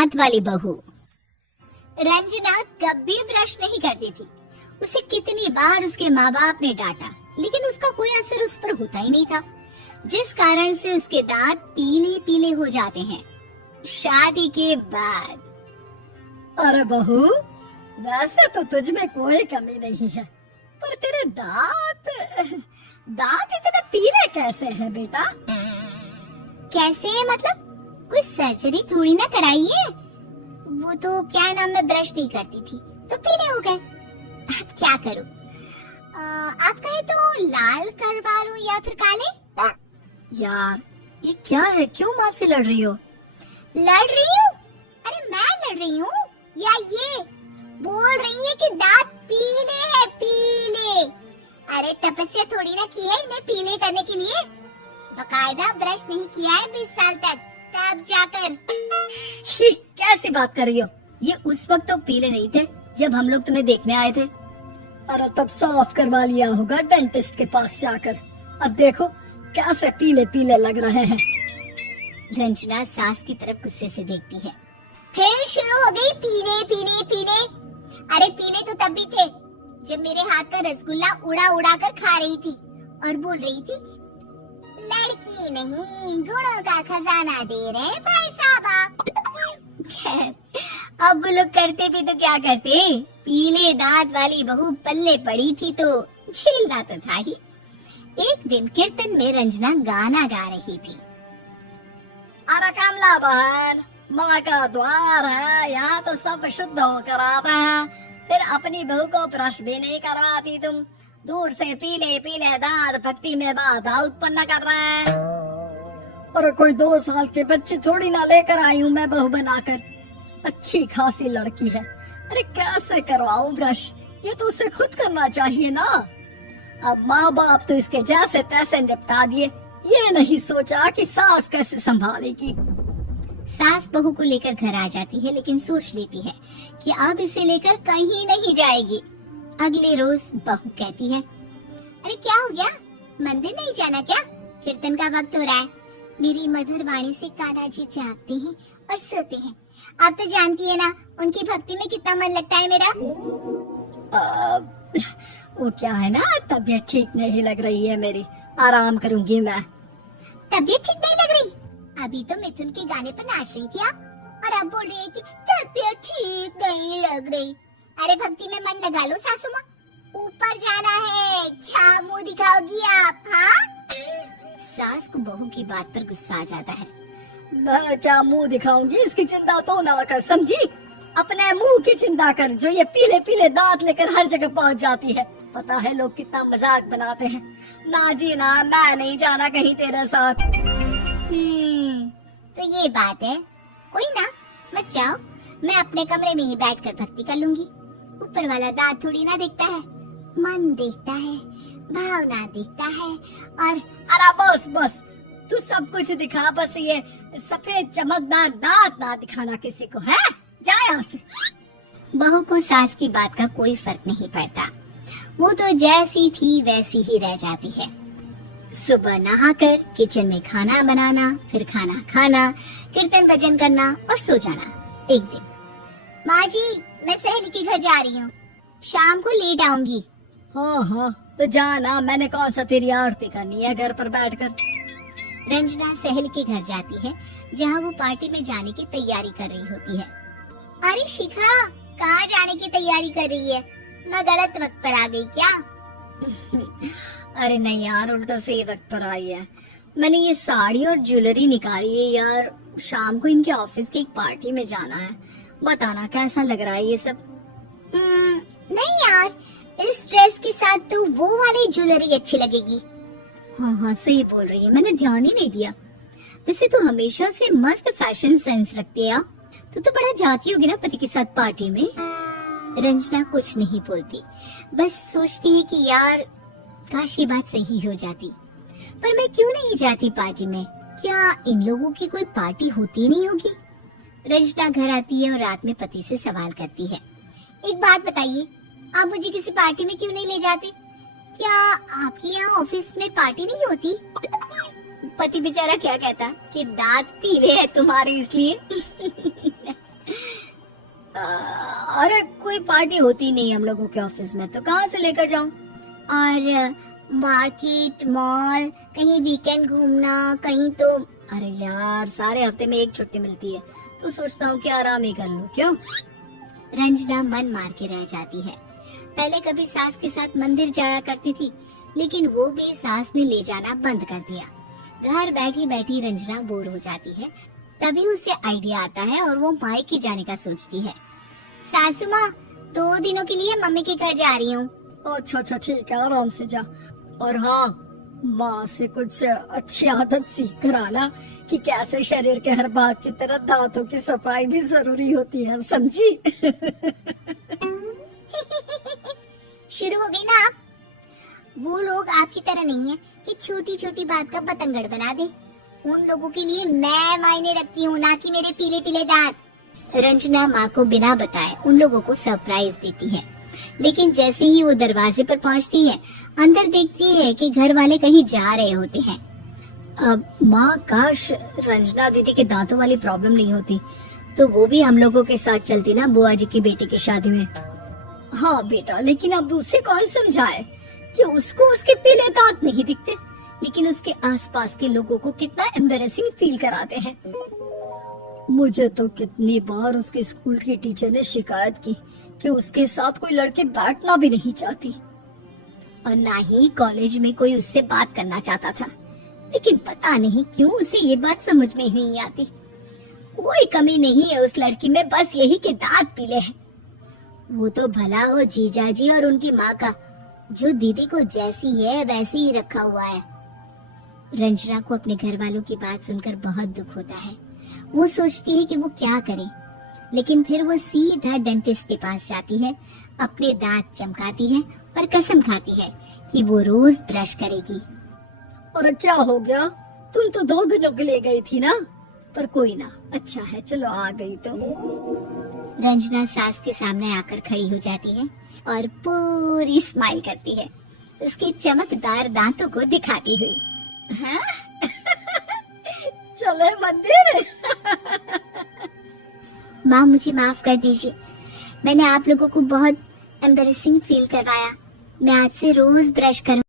दांत वाली बहू। रंजना कभी ब्रश नहीं करती थी। उसे कितनी बार उसके माँ बाप ने डांटा, लेकिन उसका कोई असर उस पर होता ही नहीं था, जिस कारण से उसके दांत पीले पीले हो जाते हैं शादी के बाद। अरे बहू, वैसे तो तुझ में कोई कमी नहीं है, पर तेरे दांत इतने पीले कैसे हैं बेटा? कैसे मतलब? कोई सर्जरी थोड़ी ना कराई है। वो तो क्या नाम, मैं ब्रश नहीं करती थी तो पीले हो गए। अब क्या करूं? आप कहे तो लाल करवा लूं या फिर काले? यार ये क्या है, क्यों माँ से लड़ रही हो? लड़ रही हूँ? अरे मैं लड़ रही हूँ या ये बोल रही है कि दांत पीले हैं, पीले। अरे तपस्या थोड़ी ना की है इन्हें पीले करने के लिए। बकायदा ब्रश नहीं किया है 20 साल तक, तब जाकर। छी, कैसी बात कर रही हो? ये उस वक्त तो पीले नहीं थे जब हम लोग तुम्हें देखने आए थे। अरे तब साफ करवा लिया होगा डेंटिस्ट के पास जाकर। अब देखो कैसे पीले पीले लग रहे हैं। रंजना सास की तरफ गुस्से से देखती है। फिर शुरू हो गई पीले पीले पीले। अरे पीले तो तब भी थे जब मेरे हाथ का रसगुल्ला उड़ा उड़ा कर खा रही थी और बोल रही थी, लड़की नहीं गुणों का खजाना दे रहे भाई साहब आप। अब वो लोग करते भी तो क्या करते, पीले दांत वाली बहू पल्ले पड़ी थी तो झेलना तो था ही। एक दिन कीर्तन में रंजना गाना गा रही थी। अरे कमला बहन, माँ का द्वार है, यहाँ तो सब शुद्ध होकर आता है, फिर अपनी बहू को ब्रश भी नहीं करवाती तुम। दूर से पीले पीले दांत भक्ति में बाधा उत्पन्न कर रहे हैं। और कोई 2 साल के बच्चे थोड़ी ना लेकर आई हूँ मैं बहू बनाकर। अच्छी खासी लड़की है, अरे कैसे करवाऊं ब्रश? ये तो उसे खुद करना चाहिए ना। अब माँ बाप तो इसके जैसे तैसे निपटा दिए, ये नहीं सोचा कि सास कैसे संभालेगी। सास बहू को लेकर घर आ जाती है, लेकिन सोच लेती है कि अब इसे लेकर कहीं नहीं जाएगी। अगले रोज बहू कहती है, अरे क्या हो गया, मंदिर नहीं जाना क्या? कीर्तन का वक्त हो रहा है। मेरी मधुर वाणी से कान्हा जी जागते हैं और सोते हैं। आप तो जानती है ना उनकी भक्ति में कितना मन लगता है मेरा। वो क्या है ना, तबीयत ठीक नहीं लग रही है मेरी, आराम करूंगी मैं। तबीयत ठीक नहीं लग रही? अभी तो मिथुन के गाने पर नाच रही थी आप, और अब बोल रही है कि तबीयत ठीक नहीं लग रही। अरे भक्ति में मन लगा लो सासू माँ, ऊपर जाना है, क्या मुंह दिखाओगी आप? हाँ? सास को बहू की बात पर गुस्सा आ जाता है। मैं क्या मुंह दिखाऊंगी, इसकी चिंता तो ना कर, समझी? अपने मुंह की चिंता कर, जो ये पीले पीले दांत लेकर हर जगह पहुंच जाती है। पता है लोग कितना मजाक बनाते हैं। ना जी ना, मैं नहीं जाना कहीं तेरे साथ। तो ये बात है, कोई ना, मत जाओ, मैं अपने कमरे में ही बैठकर भक्ति कर लूंगी। ऊपर वाला दांत थोड़ी ना देखता है, मन देखता है, भावना देखता है। और अरे बस बस, तू सब कुछ दिखा, बस ये सफेद चमकदार दांत ना दिखाना किसी को, है? जा यहाँ से। बहू को सास की बात का कोई फर्क नहीं पड़ता, वो तो जैसी थी वैसी ही रह जाती है। सुबह नहाकर किचन में खाना बनाना, फिर खाना खाना, कीर्तन भजन करना और सो जाना। एक दिन, माँ जी मैं सहेली के घर जा रही हूँ, शाम को लेट आऊंगी। हाँ हाँ तो जाना, मैंने कौन सा तेरी आरती करनी है घर पर बैठकर। रंजना सहेली के घर जाती है, जहाँ वो पार्टी में जाने की तैयारी कर रही होती है। अरे शिखा, कहाँ जाने की तैयारी कर रही है? मैं गलत वक्त पर आ गई क्या? अरे नहीं यार, उल्टा सही वक्त पर आई है। मैंने ये साड़ी और ज्वेलरी निकाली है यार, शाम को इनके ऑफिस की एक पार्टी में जाना है। बताना कैसा लग रहा है ये सब? नहीं यार, इस ड्रेस के साथ तो वो वाली ज्वेलरी अच्छी लगेगी। हाँ हाँ सही बोल रही है, मैंने ध्यान ही नहीं दिया। वैसे तो हमेशा से मस्त फैशन सेंस रखती है। तो बड़ा जाती होगी ना पति के साथ पार्टी में। रंजना कुछ नहीं बोलती, बस सोचती है कि यार काश ये बात सही हो जाती, पर मैं क्यों नहीं जाती पार्टी में? क्या इन लोगों की कोई पार्टी होती नहीं होगी? रंजना घर आती है और रात में पति से सवाल करती है, एक बात बताइए, आप मुझे किसी पार्टी में क्यों नहीं ले जाते? क्या आपके यहाँ ऑफिस में पार्टी नहीं होती? पति बेचारा क्या कहता कि दांत पीले हैं तुम्हारे इसलिए। अरे कोई पार्टी होती नहीं हम लोगों के ऑफिस में, तो कहाँ से लेकर जाऊं? और मार्केट, मॉल, कहीं वीकेंड घूमना, कहीं तो। अरे यार, सारे हफ्ते में एक छुट्टी मिलती है, तो सोचता हूँ कि आराम ही कर लूं। क्यों? रंजना मन मार के रह जाती है। पहले कभी सास के साथ मंदिर जाया करती थी, लेकिन वो भी सास ने ले जाना बंद कर दिया। घर बैठी बैठी रंजना बोर हो जाती है। तभी उसे आइडिया आता है और वो मायके जाने का सोचती है। सासू माँ, 2 दिनों के लिए मम्मी के घर जा रही हूँ। अच्छा अच्छा ठीक है, आराम से जा। और हाँ, माँ से कुछ अच्छी आदत सीख कर आना कि कैसे शरीर के हर भाग की तरह दांतों की सफाई भी जरूरी होती है, समझी? शुरू हो गई ना आप? वो लोग आपकी तरह नहीं है कि छोटी छोटी बात का बतंगड़ बना दे। उन लोगों के लिए मैं मायने रखती हूँ, ना कि मेरे पीले पीले दांत। रंजना माँ को बिना बताए उन लोगों को सरप्राइज देती है, लेकिन जैसे ही वो दरवाजे पर पहुँचती है, अंदर देखती है कि घर वाले कहीं जा रहे होते हैं। अब माँ, काश रंजना दीदी के दांतों वाली प्रॉब्लम नहीं होती, तो वो भी हम लोगों के साथ चलती ना बुआ जी की बेटी की शादी में। हाँ बेटा, लेकिन अब उसे कौन समझाए कि उसको उसके पीले दांत नहीं दिखते, लेकिन उसके आसपास के लोगों को कितना एम्बैरेसिंग फील कराते हैं। मुझे तो कितनी बार उसके स्कूल की टीचर ने शिकायत की कि उसके साथ कोई लड़के बैठना भी नहीं चाहती, और ना ही कॉलेज में कोई उससे बात करना चाहता था। लेकिन पता नहीं क्यों उसे ये बात समझ में ही नहीं आती। कोई कमी नहीं है उस लड़की में, बस यही कि दांत पीले हैं। वो तो भला हो जीजा जी और उनकी माँ का, जो दीदी को जैसी है वैसी ही रखा हुआ है। रंजना को अपने घर वालों की बात सुनकर बहुत दुख होता है। वो सोचती है कि वो क्या करे, लेकिन फिर वो सीधा डेंटिस्ट के पास जाती है, अपने दांत चमकाती है और कसम खाती है कि वो रोज ब्रश करेगी। और क्या हो गया? तुम तो 2 दिनों के लिए गई थी ना, पर कोई ना, अच्छा है, चलो आ गई तो। रंजना सास के सामने आकर खड़ी हो जाती है और पूरी स्माइल करती है, उसके चमकदार दांतों को दिखाती हुई। हैं? चले मंदिर? माँ, मुझे माफ कर दीजिए, मैंने आप लोगों को बहुत एम्बैरेसिंग फील करवाया। मैं आज से रोज ब्रश करूँ।